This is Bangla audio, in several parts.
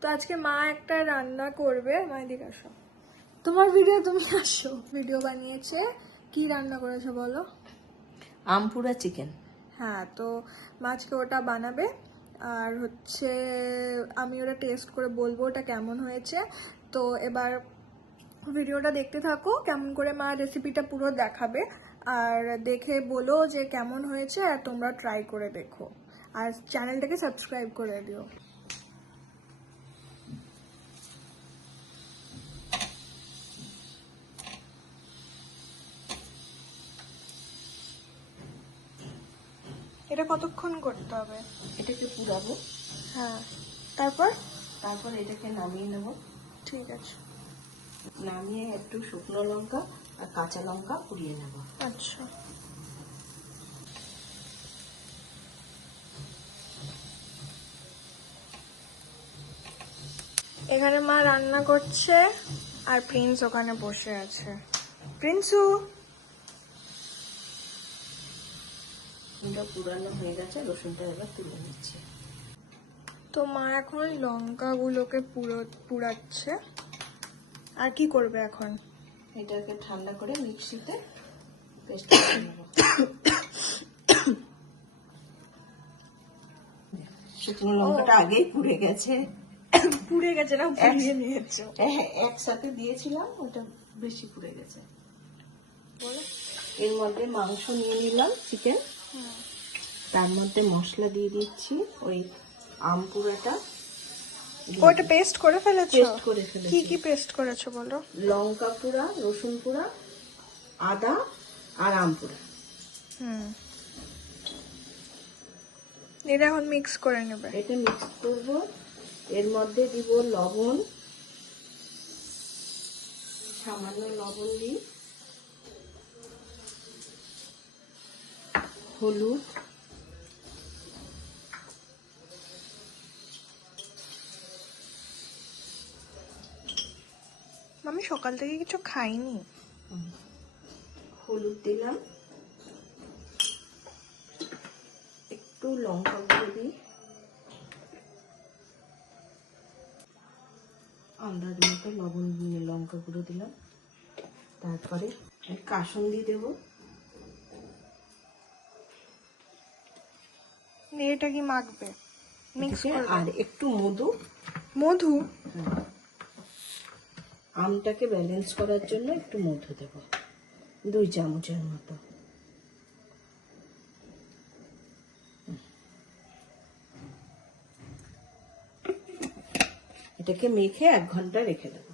তো আজকে মা একটা রান্না করবে, মা এদিকে আসো, তোমার ভিডিও তুমি আসো, ভিডিও বানিয়েছে। কি রান্না করেছো বলো? আমপুরা চিকেন। হ্যাঁ, তো মা আজকে ওটা বানাবে। আর হচ্ছে আমি ওটা টেস্ট করে বলবো ওটা কেমন হয়েছে। তো এবার ভিডিওটা দেখতে থাকো, কেমন করে মা রেসিপিটা পুরো দেখাবে। আর দেখে বলো যে কেমন হয়েছে, আর তোমরা ট্রাই করে দেখো। আর চ্যানেলটাকে সাবস্ক্রাইব করে দিও। এটা কতক্ষণ করতে হবে? এটাকে পুরাবো, হ্যাঁ, তারপর? তারপর এটাকে নামিয়ে নেব। ঠিক আছে। নামিয়ে একটু শুকনো লঙ্কা আর কাঁচা লঙ্কা পুড়িয়ে নেব। আচ্ছা, এখানে মা রান্না করছে আর প্রিন্স ওখানে বসে আছে। প্রিন্সু, এটা পুরানো হয়ে গেছে, রসুনটা এবার তুলে নিচ্ছি। তো মা এখন লঙ্কাগুলোকে পুড়াচ্ছে। আর কি করবে এখন? এটাকে ঠান্ডা করে মিক্সিতে পেস্ট করে নেব। শুকনো লঙ্কাটা আগেই পুড়ে গেছে। পুড়ে গেছে না, পুড়িয়ে নিয়েছো? একসাথে দিয়েছিলাম, ওটা বেশি পুড়ে গেছে। বলো। এর মধ্যে মাংস নিয়ে নিলাম, চিকেন। তার মধ্যে মশলা দিয়ে দিচ্ছি, ওই আম পুরাটা। ওটা পেস্ট করে ফেলেছো? পেস্ট করে ফেলেছি। কি কি পেস্ট করেছো বলো? লঙ্কা পুরা, রসুন পুরা, আদা আর আম পুরা। এটা এখন মিক্স করে নেবে। এটা মিক্স করব। এর মধ্যে দিব লবণ, সামান্য লবণ দিই, হলুদ, আমি সকাল থেকে কিছু খাইনি। হলুদ দিলাম, একটু লঙ্কা গুঁড়ো দিই, আন্দাজ মতো লবণ, লঙ্কা গুঁড়ো দিলাম। তারপরে কাসুন্দি দেব। এটা কি মাখবে? মিক্স করবে? আর একটু মধু। মধু? আমটাকে ব্যালেন্স করার জন্য একটু মধু দেব, 2 চামচের মতো। এটাকে মেখে 1 ঘন্টা রেখে দেবো।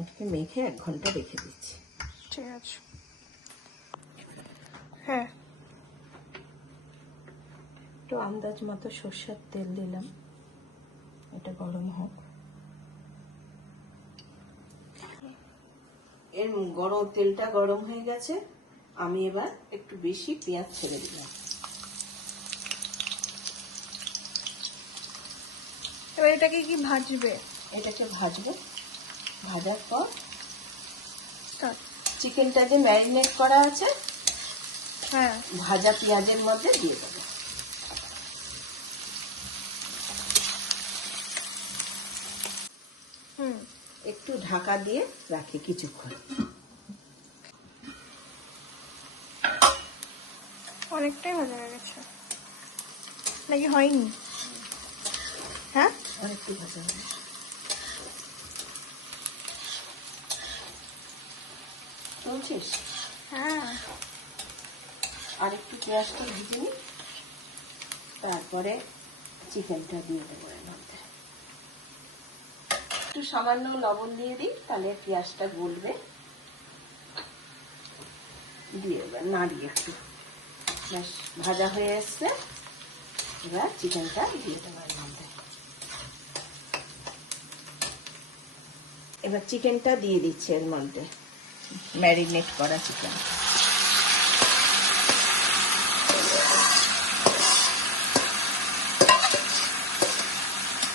এটাকে মেখে 1 ঘন্টা রেখে দিচ্ছি। ঠিক আছে। হ্যাঁ, একটু আন্দাজ মতো সরষের তেল দিলাম, এটা গরম হোক। এর তেলটা গরম হয়ে গেছে, আমি এবার একটু বেশি পেঁয়াজ ছেড়ে দিলাম। এবার এটাকে কি ভাজবে? এটাকে ভাজবো। ভাজার পর Start. চিকেনটা যে ম্যারিনেট করা আছে, হ্যাঁ, ভাজা পেঁয়াজের মধ্যে দিয়ে দেবো। একটু ঢাকা দিয়ে রাখি কিছুক্ষণ। অনেকটাই ভাজা হয়ে গেছে নাকি হয়নি? হ্যাঁ, আর একটু ভাজা হবে। চলছিস? হ্যাঁ। আর একটু পেঁয়াজটা ভেজে নিই, তারপরে চিকেনটা দিয়ে দেবো এর মধ্যে। একটু সামান্য লবণ দিয়ে দিই, তাহলে পেঁয়াজটা গলবে। দিয়ে এবার নাড়িয়ে একটু, ব্যাস ভাজা হয়ে এসছে। এবার চিকেনটা দিয়ে দেবো এর মধ্যে। এবার চিকেনটা দিয়ে দিচ্ছি এর মধ্যে, ম্যারিনেট করা চিকেন।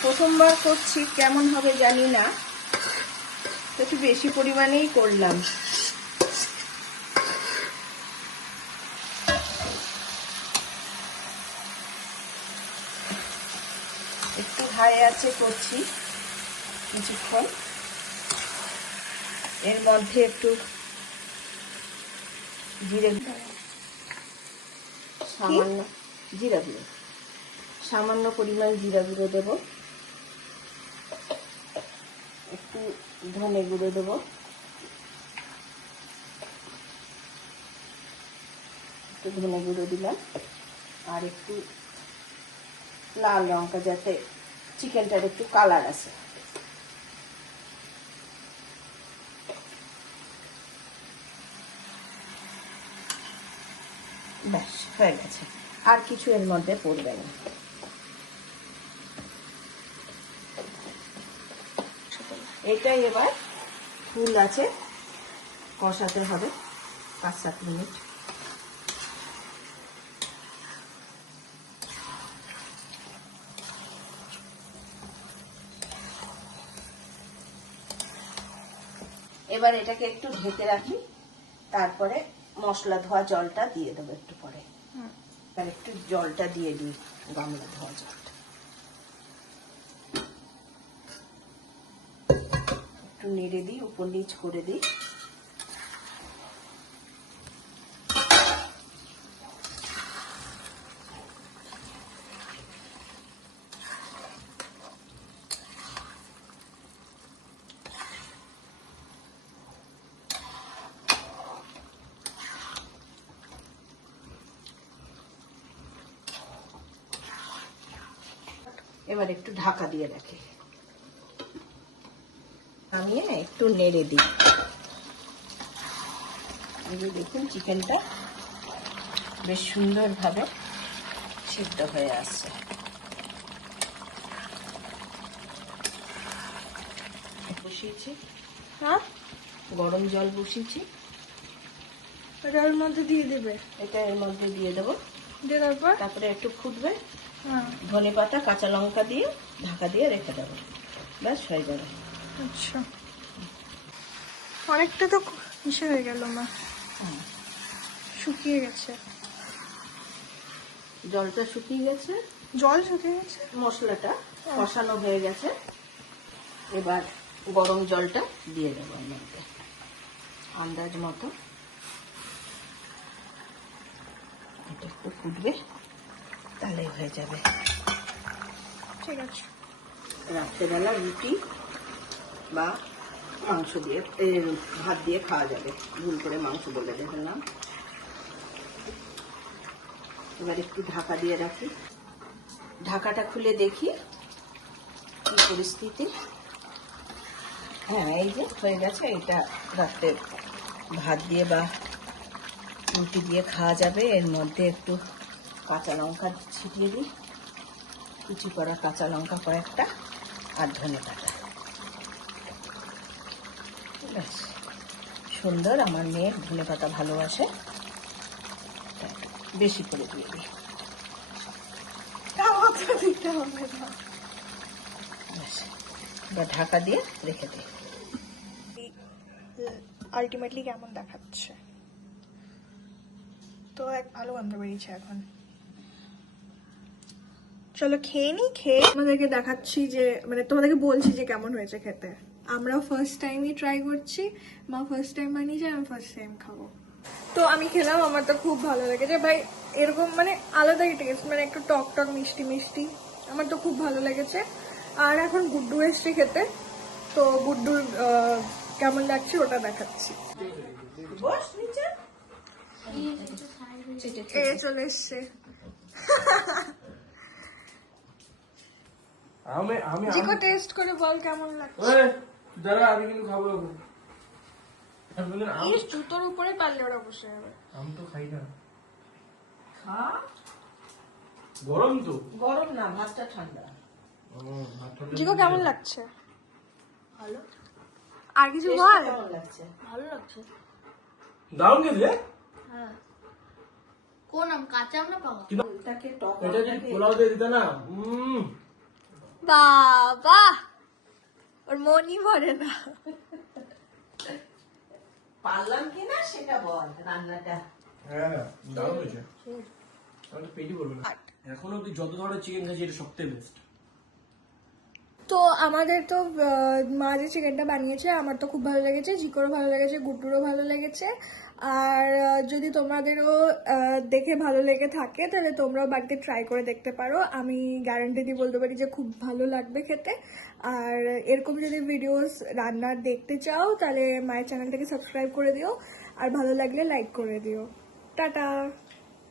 প্রথমবার করছি, কেমন হবে জানি না, তো একটু বেশি পরিমাণেই করলাম। একটু হাই আছে করছি কিছুক্ষণ। এর মধ্যে একটু জিরে, সামান্য জিরা গুঁড়ো, সামান্য পরিমাণ জিরা গুঁড়ো দেবো, একটু ধনে গুঁড়ো দেবো, একটু ধনে গুঁড়ো দিলাম, আর একটু লাল লঙ্কা, যাতে চিকেনটার একটু কালার আসে। ব্যাস হয়ে গেছে, আর কিছু এর মধ্যে পড়বে না। এটাই এবার ফুল আছে, কষাতে হবে 5-7 মিনিট। এবার এটাকে একটু ঢেকে রাখি, তারপরে মশলা ধোয়া জলটা দিয়ে দেবো একটু পরে। আর একটু জলটা দিয়ে দিই, গামলা ধোয়া জলটা একটু নেড়ে দিই, উপর নিচ করে দিই। এবার একটু ঢাকা দিয়ে রাখি, নামিয়ে একটু নেড়ে দিই। এই যে দেখুন চিকেনটা বেশ সুন্দরভাবে সিদ্ধ হয়ে আসছে। বসিয়েছি, হ্যাঁ গরম জল বসিয়েছি, এটা এর মধ্যে দিয়ে দেবে, এটা এর মধ্যে দিয়ে দেবো। দিয়ে তারপর তারপরে একটু ফুটবে, হ্যাঁ ধনে পাতা কাঁচা লঙ্কা দিয়ে ঢাকা দিয়ে রেখে দেবো, ব্যাস হয়ে যাবে। আচ্ছা, অনেকটা তো ইসে হয়ে গেল মা, শুকিয়ে গেছে, জলটা শুকিয়ে গেছে, জল শুকিয়ে গেছে, মশলাটা কষানো হয়ে গেছে। এবার গরম জলটা দিয়ে দেবো এর মধ্যে আন্দাজ মতো। এটা একটু ফুটবে, তাহলেই হয়ে যাবে। ঠিক আছে। রাত্রেবেলা রুটি বা মাংস দিয়ে, ভাত দিয়ে খাওয়া যাবে। ভুল করে মাংস বলে দেখলাম। এবার একটু ঢাকা দিয়ে রাখি, ঢাকাটা খুলে দেখি কি পরিস্থিতি। হ্যাঁ, এই যে হয়ে গেছে। এটা রাত্রে ভাত দিয়ে বা রুটি দিয়ে খাওয়া যাবে। এর মধ্যে একটু কাঁচা লঙ্কা ছিটিয়ে দিই, কুচি করা কাঁচা লঙ্কা কয়েকটা, আর ধনে পাতা। ব্যাস, সুন্দর। আমার মেয়ে ধনে পাতা ভালোবাসে, বেশি করে দিয়ে দিই। ব্যাস, এবার ঢাকা দিয়ে রেখে দিই। আলটিমেটলি কেমন দেখাচ্ছে, তো এক ভালো গন্ধ বেরিয়েছে এখন। চলো খেয়ে নি, খেয়ে তোমাদেরকে দেখাচ্ছি যে, মানে তোমাদেরকে বলছি যে কেমন হয়েছে খেতে। আমরাও ফার্স্ট টাইমই ট্রাই করছি, মা ফার্স্ট টাইম বানিয়েছে, আমি ফার্স্ট টাইম খাবো। তো আমি খেলাম, আমার তো খুব ভালো লেগেছে ভাই। এরকম মানে আলাদাই টেস্ট, মানে একটু টক টক মিষ্টি মিষ্টি, আমার তো খুব ভালো লেগেছে। আর এখন গুড্ডু এসছে খেতে, তো গুড্ডুর কেমন লাগছে ওটা দেখাচ্ছি। বস নিচে, এ চলে এসছে। জিকো টেস্ট করে বল কেমন লাগছে। দাঁড়া, আমি কিন্তু খাবো। ইস, জুতোর উপরে পারলে ওরা বসে যাবে। আমি তো খাই না। খা। গরম তো। গরম না, ভাতটা ঠান্ডা। জিকো কেমন লাগছে? ভালো। আর কিছু বল। কেমন লাগছে? ভালো লাগছে। দারুণ খেতে। হ্যাঁ। কোন আম, কাঁচা আম না পাকা? এটাকে টক এটা যদি পোলাও দিয়ে দিতে না, বাবা, ওর মনই ভরে না। পারলাম কিনা সেটা বল, রান্নাটা। হ্যাঁ দারুণ হয়েছে। আমি তো পেটই বলবো না। এখন অব্দি যত ধরনের চিকেন খাচ্ছি, এটা সবথেকে বেস্ট। তো আমাদের তো মা যে চিকেনটা বানিয়েছে আমার তো খুব ভালো লেগেছে, জিকোরও ভালো লেগেছে, গুড্ডুরও ভালো লেগেছে। আর যদি তোমাদেরও দেখে ভালো লেগে থাকে তাহলে তোমরাও বাড়িতে ট্রাই করে দেখতে পারো। আমি গ্যারান্টি দিয়ে বলতে পারি যে খুব ভালো লাগবে খেতে। আর এরকম যদি ভিডিওস রান্নার দেখতে চাও তাহলে মায়ের চ্যানেলটাকে সাবস্ক্রাইব করে দিও, আর ভালো লাগলে লাইক করে দিও। টাটা।